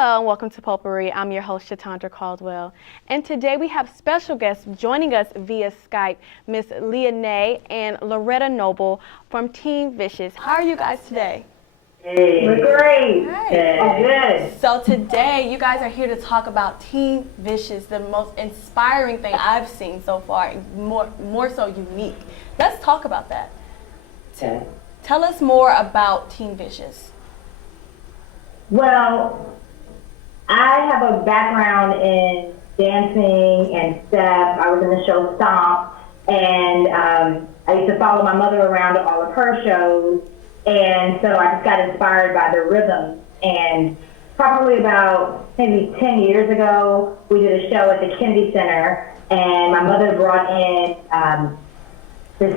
Hello and welcome to Potpourri. I'm your host, Shatondra Caldwell. And today we have special guests joining us via Skype, Miss Leonae and Loretta Noble from Team Vicious. How are you guys today? Hey. We're great. Hey. Oh, good. So today you guys are here to talk about Team Vicious, the most inspiring thing I've seen so far, more so unique. Let's talk about that. Okay. Tell us more about Team Vicious. Well, I have a background in dancing and step. I was in the show Stomp, and I used to follow my mother around to all of her shows, and so I just got inspired by the rhythm. And probably about maybe 10 years ago, we did a show at the Kennedy Center, and my mother brought in this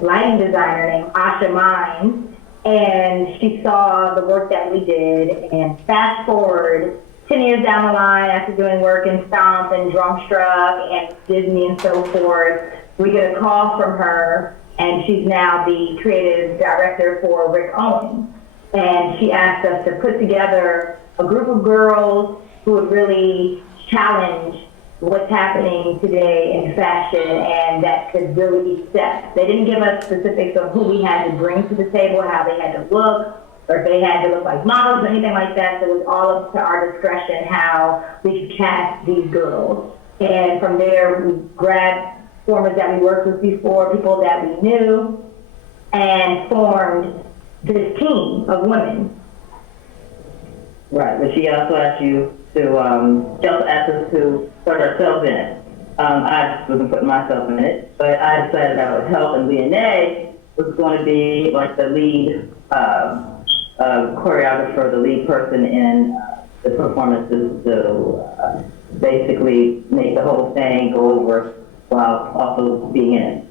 lighting designer named Asha Mines, and she saw the work that we did, and fast forward 10 years down the line, after doing work in Stomp and Drumstruck and Disney and so forth, we get a call from her, and she's now the creative director for Rick Owens. And she asked us to put together a group of girls who would really challenge what's happening today in fashion, and that could really be set. They didn't give us specifics of who we had to bring to the table, how they had to look, or if they had to look like models or anything like that. So it was all up to our discretion how we could cast these girls. And from there, we grabbed performers that we worked with before, people that we knew, and formed this team of women. Right, but she also asked you to, she also asked us to put ourselves in it. I just wasn't putting myself in it, but I decided I would help, and Leonae was going to be like the lead choreographer, the lead person in the performances to basically make the whole thing go over while also being in it.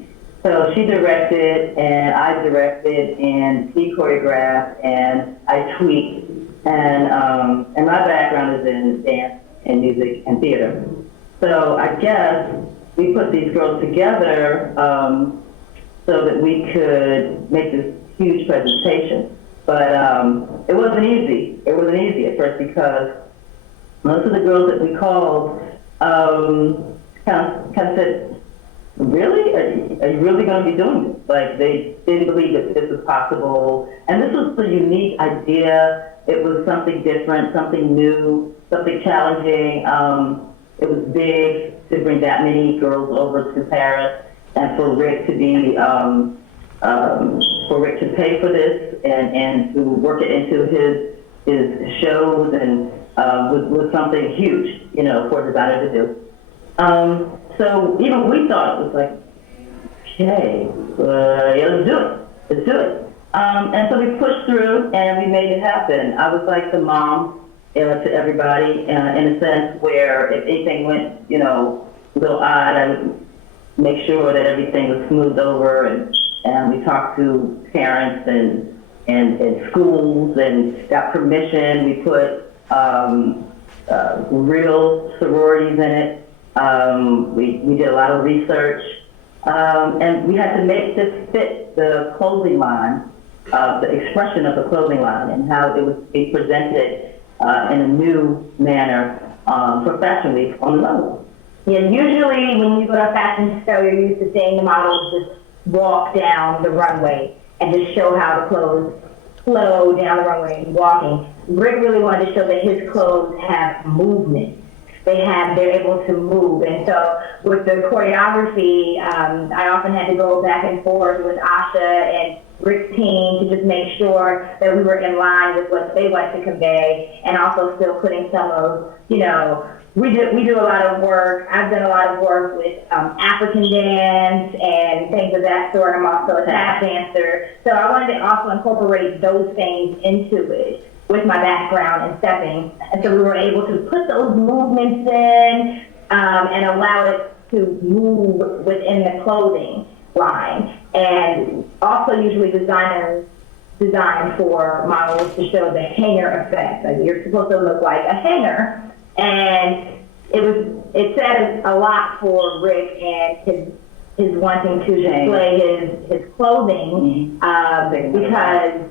So she directed, and I directed, and she choreographed, and I tweaked. And my background is in dance and music and theater. So I guess we put these girls together so that we could make this huge presentation. But it wasn't easy. It wasn't easy at first because most of the girls that we called kind of said, really? Are you really going to be doing this? Like, they didn't believe that this was possible. And this was a unique idea. It was something different, something new, something challenging. It was big to bring that many girls over to Paris, and for Rick to be, for Rick to pay for this and to work it into his shows, and was something huge, you know, for a designer to do. So even we thought it was like, okay, yeah, let's do it. Let's do it. And so we pushed through and we made it happen. I was like the mom to everybody in a sense where if anything went, you know, a little odd, I would make sure that everything was smoothed over, and we talked to parents and schools and got permission. We put real sororities in it. We did a lot of research, and we had to make this fit the clothing line, the expression of the clothing line, and how it would be presented in a new manner for Fashion Week on the level. Yeah, usually when you go to a fashion show, you're used to seeing the models just walk down the runway and just show how the clothes flow down the runway and walking. Rick really wanted to show that his clothes have movement. They're able to move. And so with the choreography, I often had to go back and forth with Asha and Rick's team to just make sure that we were in line with what they want to convey, and also still putting some of, you know, we do a lot of work. I've done a lot of work with African dance and things of that sort. I'm also a tap dancer. So I wanted to also incorporate those things into it with my background in stepping. And so we were able to put those movements in and allow it to move within the clothing line. And also usually designers design for models to show the hanger effect. Like, you're supposed to look like a hanger. And it says a lot for Rick and his wanting to display his clothing because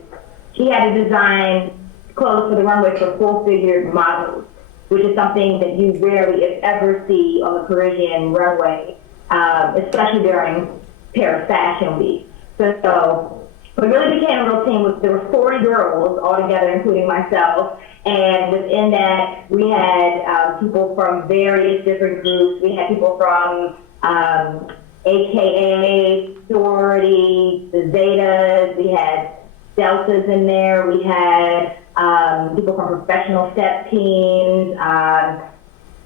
he had to design clothes for the runway for full-figured models, which is something that you rarely, if ever, see on the Parisian runway, especially during Paris Fashion Week. So we really became a real team. There were 40 girls all together, including myself. And within that, we had people from various different groups. We had people from AKA, sorority, the Zetas. We had Deltas in there. We had people from professional step teams.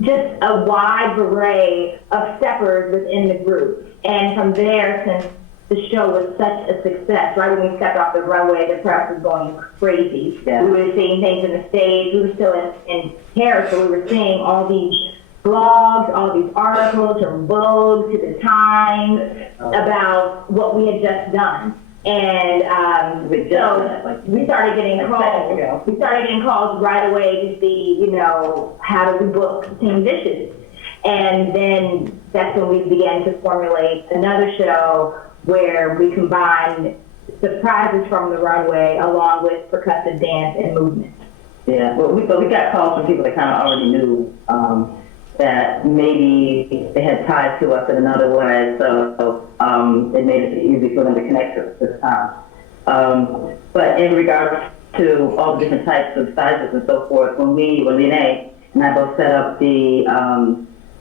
Just a wide array of steppers within the group. And from there, since the show was such a success, right when we stepped off the runway, the press was going crazy. Yeah. We were seeing things in the States. We were still in Paris, so we were seeing all these blogs, all these articles from Vogue to the Times about what we had just done. And so we started getting calls. We started getting calls right away to see, you know, how do we book Team Vicious? And then that's when we began to formulate another show where we combined surprises from the runway along with percussive dance and movement. Yeah, well, we got calls from people that kind of already knew that maybe they had ties to us in another way, so it made it easy for them to connect to us this time. But in regards to all the different types of sizes and so forth, when Lene and I both set up the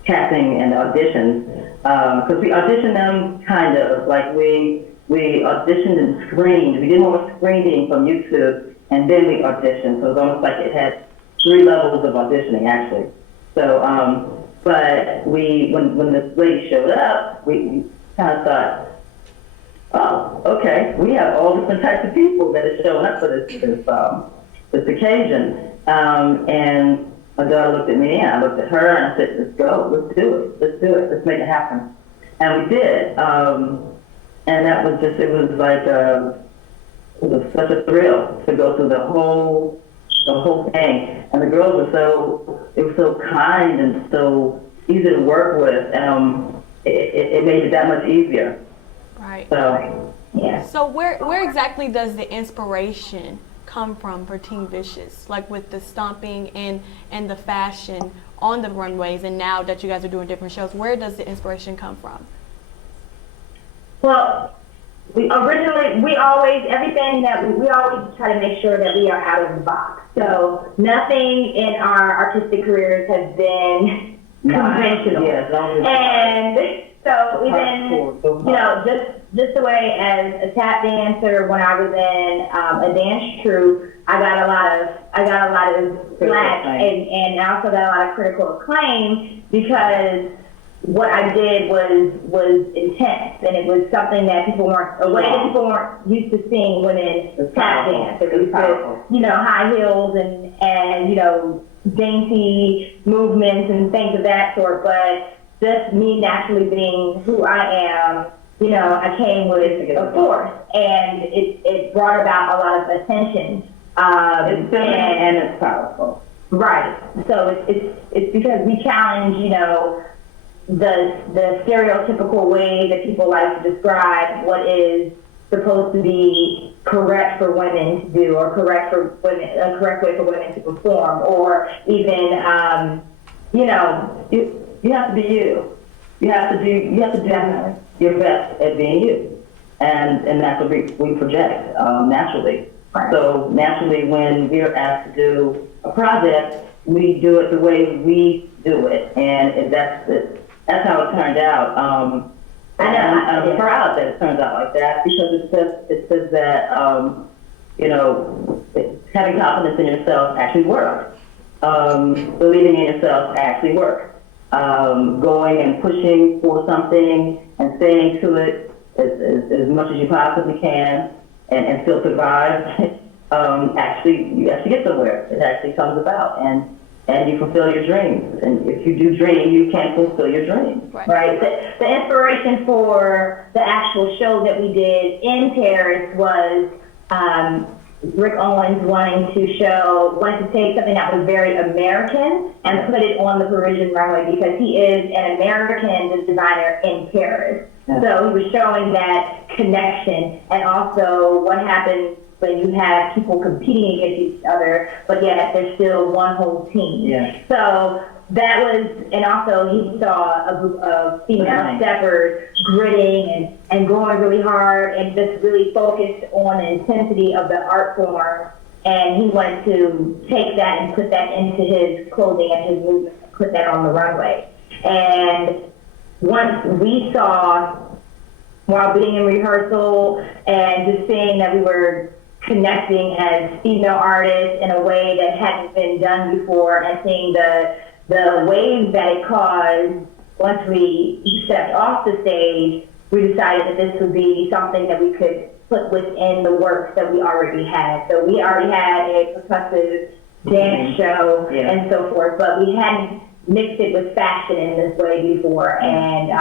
casting and auditions, because we auditioned them kind of like we auditioned and screened. We did more screening from YouTube, and then we auditioned. So it was almost like it had 3 levels of auditioning, actually. So, but when this lady showed up, we kind of thought, oh, okay, we have all different types of people that are showing up for this occasion. And my daughter looked at me, and I looked at her, and I said, let's go, let's do it, let's make it happen. And we did. And that was just, it was such a thrill to go through the whole thing. And the girls were so kind and so easy to work with. It made it that much easier. Right. So, yeah. So where exactly does the inspiration come from for Team Vicious? Like with the stomping and the fashion on the runways, and now that you guys are doing different shows, where does the inspiration come from? Well, we always try to make sure that we are out of the box. So nothing in our artistic careers has been conventional. Yeah, and so even, you know, just the way as a tap dancer, when I was in a dance troupe, I got a lot of flack and I also got a lot of critical acclaim because what I did was intense, and it was something that people weren't used to seeing within tap dance. It was, you know, high heels and you know, dainty movements and things of that sort. But just me naturally being who I am, you know, I came with a force, and it brought about a lot of attention. It's feminine and it's powerful. Right. So it's because we challenge, you know, the stereotypical way that people like to describe what is supposed to be correct for women to do, or correct way for women to perform, or even you know, you have to be you. You have to do your best at being you, and that's what we project naturally. Right. So naturally, when we are asked to do a project, we do it the way we do it, and that's how it turned out. I'm proud that it turns out like that, because it says that you know, having confidence in yourself actually works. Believing in yourself actually works. Going and pushing for something and staying to it as much as you possibly can and still survive. You actually get somewhere. It actually comes about, and you fulfill your dreams. And if you do dream, you can fulfill your dreams. Right. The inspiration for the actual show that we did in Paris was Rick Owens wanting to take something that was very American and put it on the Parisian runway, because he is an American designer in Paris. Yeah. So he was showing that connection, and also what happened when you have people competing against each other, but yet they're still one whole team. Yeah. So that was, and also he saw a group of female steppers gritting and going really hard and just really focused on the intensity of the art form. And he wanted to take that and put that into his clothing and his movement, put that on the runway. And once we saw, while being in rehearsal and just seeing that we were connecting as female artists in a way that hadn't been done before, and seeing the waves that it caused once we stepped off the stage, we decided that this would be something that we could put within the works that we already had. So we already had a percussive dance show and so forth, but we hadn't mixed it with fashion in this way before. And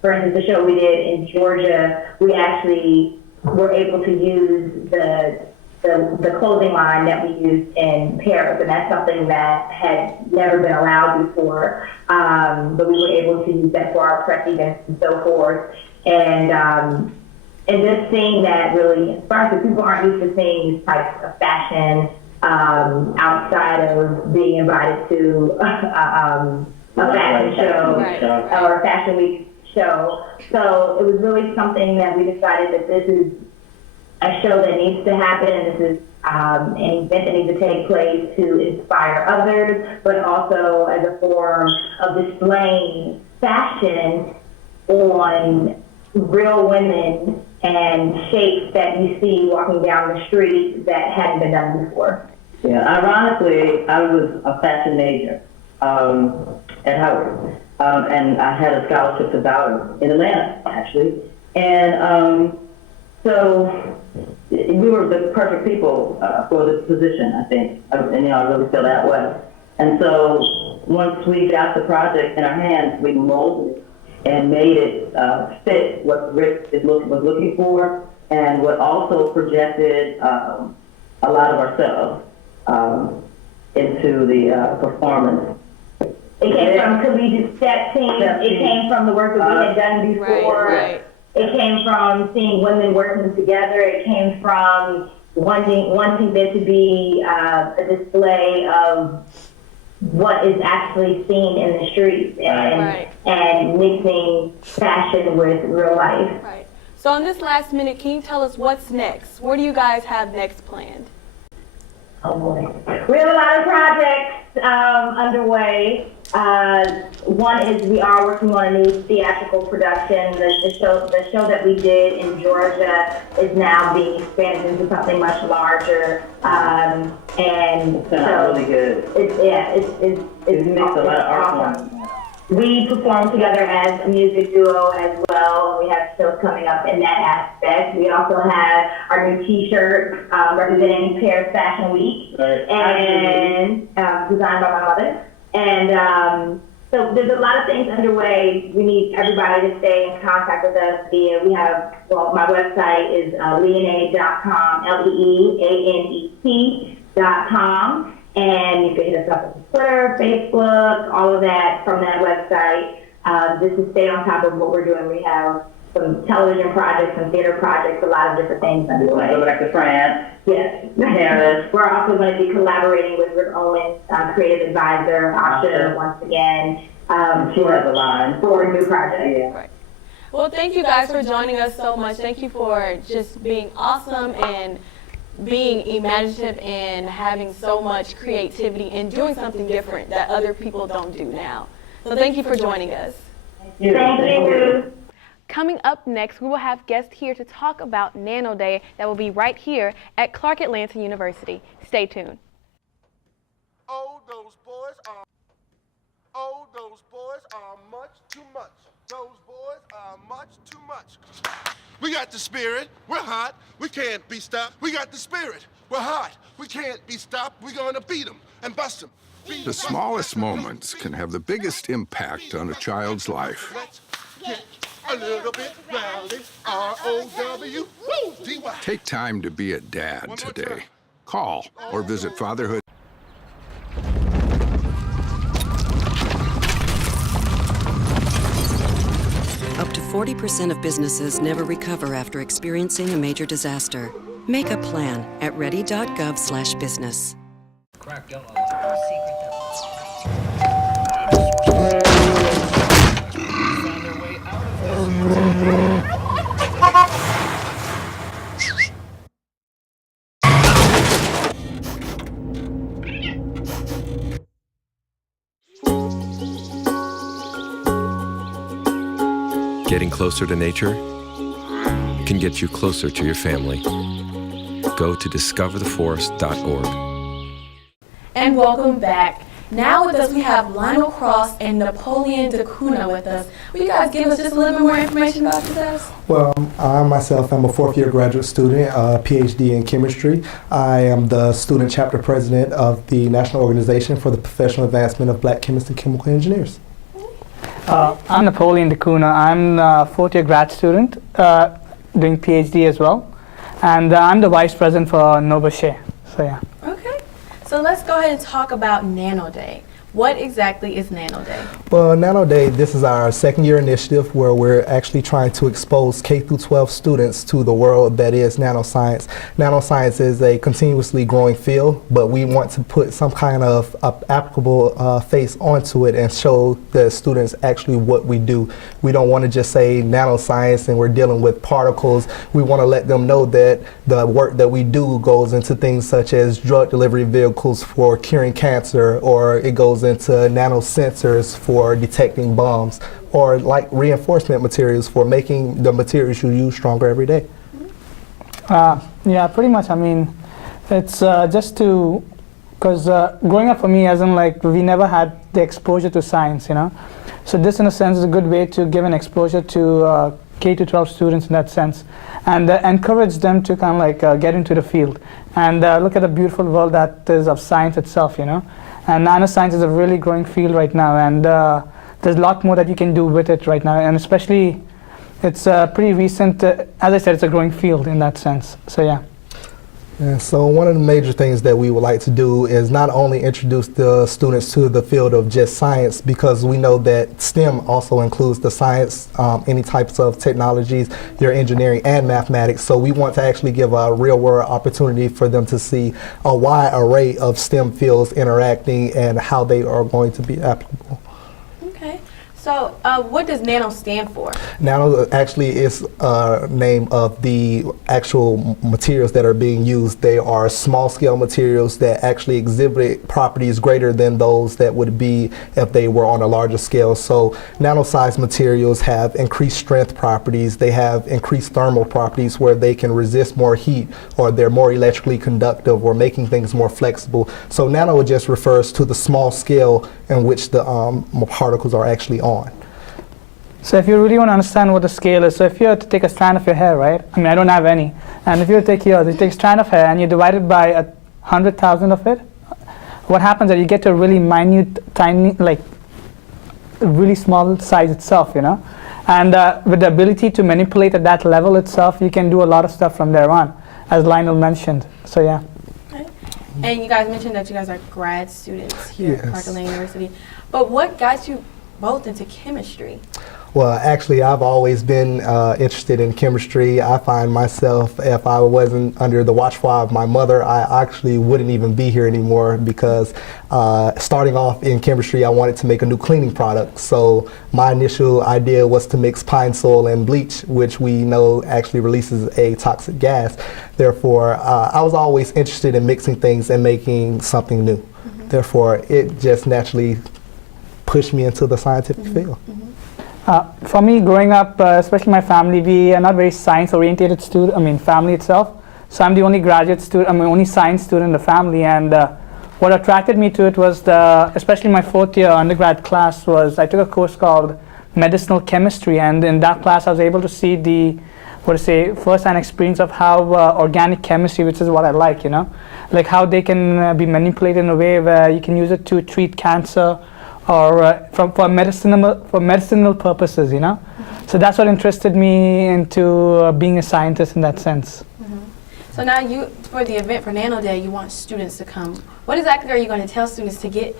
for instance, the show we did in Georgia, we actually were able to use the clothing line that we used in Paris, and that's something that had never been allowed before. But we were able to use that for our press events and so forth. And just seeing that really inspires me. People aren't used to seeing these types of fashion outside of being invited to a fashion show or a fashion week show. So it was really something that we decided that this is a show that needs to happen, and this is an event that needs to take place to inspire others, but also as a form of displaying fashion on real women and shapes that you see walking down the street that hadn't been done before. Yeah, ironically, I was a fashion major at Howard, and I had a scholarship to Bowdoin in Atlanta, actually. And so we were the perfect people for this position, I think, and I really feel that way. And so once we got the project in our hands, we molded it and made it fit what Rick was looking for, and what also projected a lot of ourselves into the performance. It came from collegiate step teams. It came from the work that we had done before. Right. It came from seeing women working together. It came from wanting there to be a display of what is actually seen in the streets, and mixing fashion with real life. Right. So on this last minute, can you tell us what's next? What do you guys have next planned? Oh boy. We have a lot of projects underway. One is we are working on a new theatrical production. The show that we did in Georgia is now being expanded into something much larger. And It's really good. It makes a lot of art awesome. We perform together as a music duo as well. We have shows coming up in that aspect. We also have our new T-shirt representing Paris Fashion Week, and designed by my mother. And so there's a lot of things underway. We need everybody to stay in contact with us via, my website is leanet.com, LEEANET.com. And you can hit us up on Twitter, Facebook, all of that from that website. Just to stay on top of what we're doing. We have some television projects, some theater projects, a lot of different things underway. Go back to France. Yes. Paris. We're also going to be collaborating with Rick Owens, creative advisor, Asha, once again. She has a line. For new projects. Yeah. Right. Well, thank you guys for joining us so much. Thank you for just being awesome and being imaginative and having so much creativity and doing something different that other people don't do now. So thank you for joining us. Thank you. Coming up next, we will have guests here to talk about NANO Day that will be right here at Clark Atlanta University. Stay tuned. Oh, those boys are much too much. Those boys are much too much. We got the spirit, we're hot, we can't be stopped. We got the spirit, we're hot, we can't be stopped. We're gonna beat them and bust them. The smallest moments can have the biggest impact on a child's life. Let's get a little bit rowdy. R-O-W-D-Y. Take time to be a dad today. Call or visit Fatherhood. Up to 40% of businesses never recover after experiencing a major disaster. Make a plan at ready.gov/business. Getting closer to nature can get you closer to your family. Go to discovertheforest.org. And welcome back. Now with us we have Lionel Cross and Napoleon DeCuna with us. Will you guys give us just a little bit more information about yourselves? Well, I myself am a fourth-year graduate student, PhD in chemistry. I am the student chapter president of the National Organization for the Professional Advancement of Black Chemists and Chemical Engineers. I'm Napoleon DeCuna. I'm a fourth-year grad student doing PhD as well. And I'm the vice president for Nova Share. So yeah. Okay. So let's go ahead and talk about Nano Day. What exactly is Nano Day? Well, Nano Day, this is our second year initiative where we're actually trying to expose K through 12 students to the world that is nanoscience. Nanoscience is a continuously growing field, but we want to put some kind of applicable face onto it and show the students actually what we do. We don't want to just say nanoscience and we're dealing with particles. We want to let them know that the work that we do goes into things such as drug delivery vehicles for curing cancer, or it goes into nanosensors for detecting bombs, or like reinforcement materials for making the materials you use stronger every day. Yeah, pretty much. I mean, it's just to, because growing up for me, as in like we never had the exposure to science, you know. So this in a sense is a good way to give an exposure to K to 12 students in that sense, and encourage them to kind of like get into the field and look at the beautiful world that is of science itself, you know. And nanoscience is a really growing field right now, and there's a lot more that you can do with it right now, and especially it's pretty recent. As I said, it's a growing field in that sense. So yeah. And so one of the major things that we would like to do is not only introduce the students to the field of just science, because we know that STEM also includes the science, any types of technologies, your engineering and mathematics. So we want to actually give a real world opportunity for them to see a wide array of STEM fields interacting and how they are going to be applicable. Okay. So what does NANO stand for? NANO actually is a name of the actual materials that are being used. They are small scale materials that actually exhibit properties greater than those that would be if they were on a larger scale. So nano-sized materials have increased strength properties. They have increased thermal properties where they can resist more heat, or they're more electrically conductive, or making things more flexible. So nano just refers to the small scale in which the particles are actually on. So if you really want to understand what the scale is, so if you were to take a strand of your hair, right? I mean, I don't have any. And if you were to take yours, you take a strand of hair and you divide it by 100,000 of it, what happens is you get to a really minute, tiny, like really small size itself, you know? And with the ability to manipulate at that level itself, you can do a lot of stuff from there on, as Lionel mentioned. So yeah. Okay. And you guys mentioned that you guys are grad students here at Yes. Parker Lane University. But what got you both into chemistry? Well, actually, I've always been interested in chemistry. I find myself, if I wasn't under the watchful eye of my mother, I actually wouldn't even be here anymore, because starting off in chemistry, I wanted to make a new cleaning product. So my initial idea was to mix pine sol and bleach, which we know actually releases a toxic gas. Therefore, I was always interested in mixing things and making something new. Mm-hmm. Therefore, it just naturally pushed me into the scientific field. Mm-hmm. For me, growing up, especially my family, we are not very science-oriented family itself. So I'm the only graduate student, I'm the only science student in the family, and what attracted me to it was especially my fourth year undergrad class was, I took a course called medicinal chemistry, and in that class I was able to see the, first-hand experience of how organic chemistry, which is what I like, you know, like how they can be manipulated in a way where you can use it to treat cancer, or for medicinal purposes, you know. Mm-hmm. So that's what interested me into being a scientist in that sense. Mm-hmm. So now for the event for Nano Day, you want students to come. What exactly are you going to tell students to get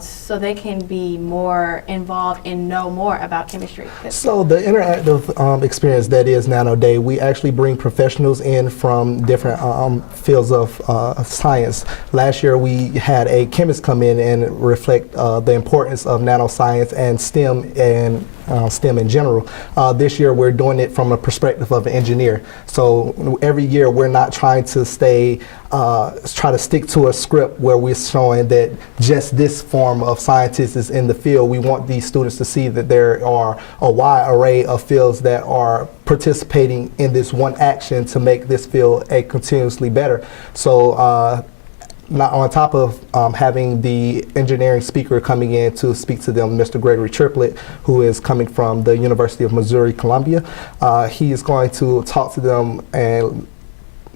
so they can be more involved and know more about chemistry? So the interactive experience that is Nano Day, we actually bring professionals in from different fields of science. Last year we had a chemist come in and reflect the importance of nanoscience and STEM in general. This year we're doing it from a perspective of an engineer. So every year we're not trying to try to stick to a script where we're showing that just this form of scientist is in the field. We want these students to see that there are a wide array of fields that are participating in this one action to make this field a continuously better. So not on top of having the engineering speaker coming in to speak to them, Mr. Gregory Triplett, who is coming from the University of Missouri, Columbia. He is going to talk to them and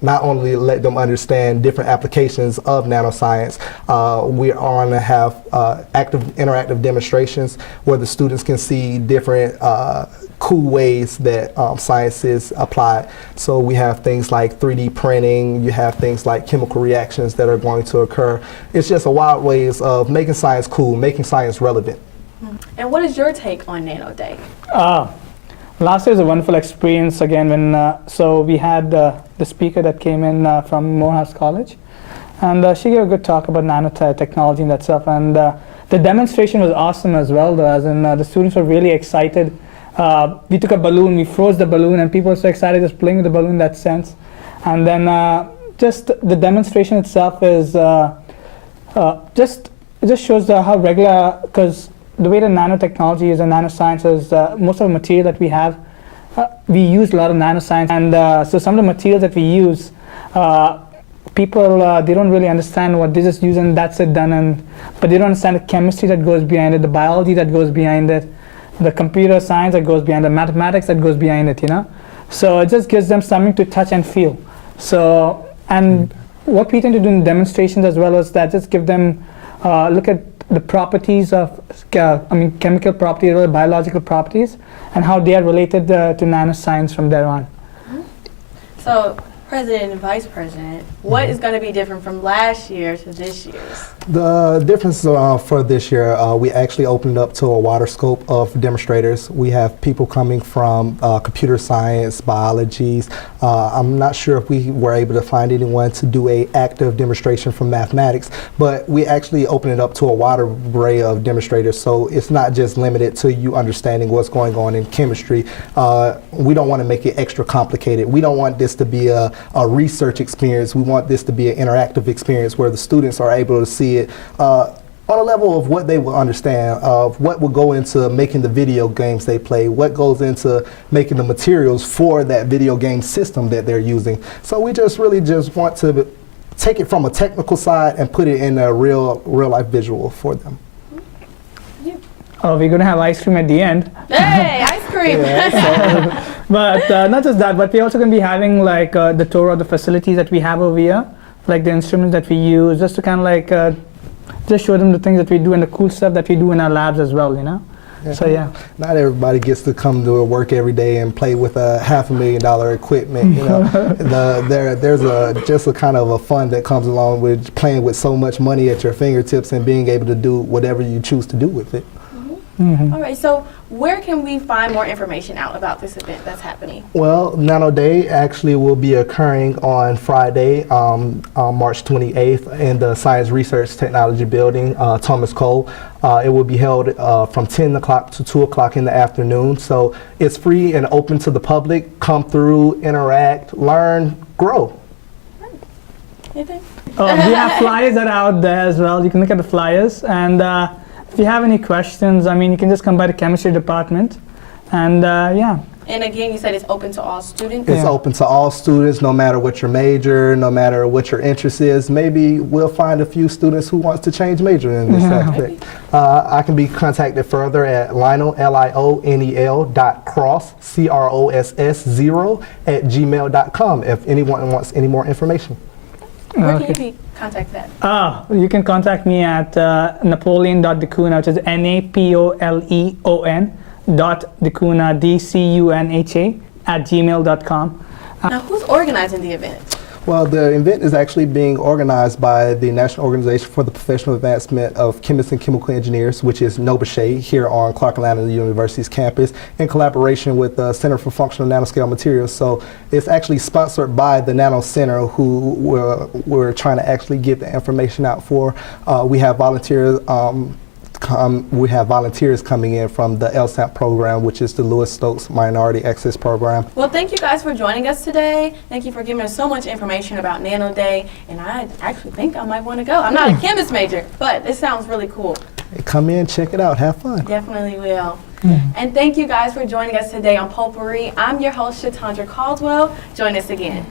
not only let them understand different applications of nanoscience, we are going to have active interactive demonstrations where the students can see different cool ways that science is applied. So we have things like 3D printing, you have things like chemical reactions that are going to occur. It's just a wide ways of making science cool, making science relevant. And what is your take on Nano Day? Last year was a wonderful experience again when so we had the speaker that came in from Morehouse College, and she gave a good talk about nanotechnology and that stuff, and the demonstration was awesome as well though, as in the students were really excited. We took a balloon, we froze the balloon, and people were so excited just playing with the balloon in that sense. And then just the demonstration itself is it just shows how regular, because the way the nanotechnology is and nanoscience is, most of the material that we have, we use a lot of nanoscience, and so some of the materials that we use, people they don't really understand what they just use and that's it done, but they don't understand the chemistry that goes behind it, the biology that goes behind it, the computer science that goes behind it, the mathematics that goes behind it, So it just gives them something to touch and feel. So, and what we tend to do in demonstrations as well is that just give them, look at the properties of, chemical properties or biological properties and how they are related to nanoscience from there on. So, President and Vice President, what is going to be different from last year to this year's? The difference for this year, we actually opened up to a wider scope of demonstrators. We have people coming from computer science, biologies. I'm not sure if we were able to find anyone to do an active demonstration from mathematics, but we actually opened it up to a wider array of demonstrators. So it's not just limited to you understanding what's going on in chemistry. We don't want to make it extra complicated. We don't want this to be a research experience. We want this to be an interactive experience where the students are able to see it on a level of what they will understand, of what will go into making the video games they play, what goes into making the materials for that video game system that they're using. So we just really just want to take it from a technical side and put it in a real life visual for them. Oh, we're going to have ice cream at the end. Hey, ice cream! But not just that, but we're also going to be having like the tour of the facilities that we have over here, like the instruments that we use, just to kind of like just show them the things that we do and the cool stuff that we do in our labs as well, Yeah. So yeah. Not everybody gets to come to work every day and play with a $500,000 equipment. There's just a kind of a fun that comes along with playing with so much money at your fingertips and being able to do whatever you choose to do with it. All right, so where can we find more information out about this event that's happening? Well, Nano Day actually will be occurring on Friday, on March 28th in the Science Research Technology Building, Thomas Cole. It will be held from 10 o'clock to 2 o'clock in the afternoon. So it's free and open to the public. Come through, interact, learn, grow. Anything? We have flyers that are out there as well. You can look at the flyers, and if you have any questions, you can just come by the chemistry department, and yeah. And again, you said it's open to all students? It's open to all students, no matter what your major, no matter what your interest is. Maybe we'll find a few students who wants to change major in this aspect. I can be contacted further at Lionel, LIONEL.cross, CROSS0 @gmail.com if anyone wants any more information. Where can you contact that? You can contact me at napoleon.dacuna, which is NAPOLEON.dacuna, DCUNHA @gmail.com. Now, who's organizing the event? Well, the event is actually being organized by the National Organization for the Professional Advancement of Chemists and Chemical Engineers, which is NOBACHE, here on Clark Atlanta University's campus, in collaboration with the Center for Functional Nanoscale Materials. So it's actually sponsored by the Nano Center, who we're trying to actually get the information out for. We have volunteers. We have volunteers coming in from the LSAP program, which is the Lewis Stokes Minority Access Program. Well, thank you guys for joining us today. Thank you for giving us so much information about Nano Day, and I actually think I might want to go. I'm not a chemist major, but it sounds really cool. Come in, check it out, have fun. Definitely will. And thank you guys for joining us today on Potpourri. I'm your host, Shatondra Caldwell. Join us again.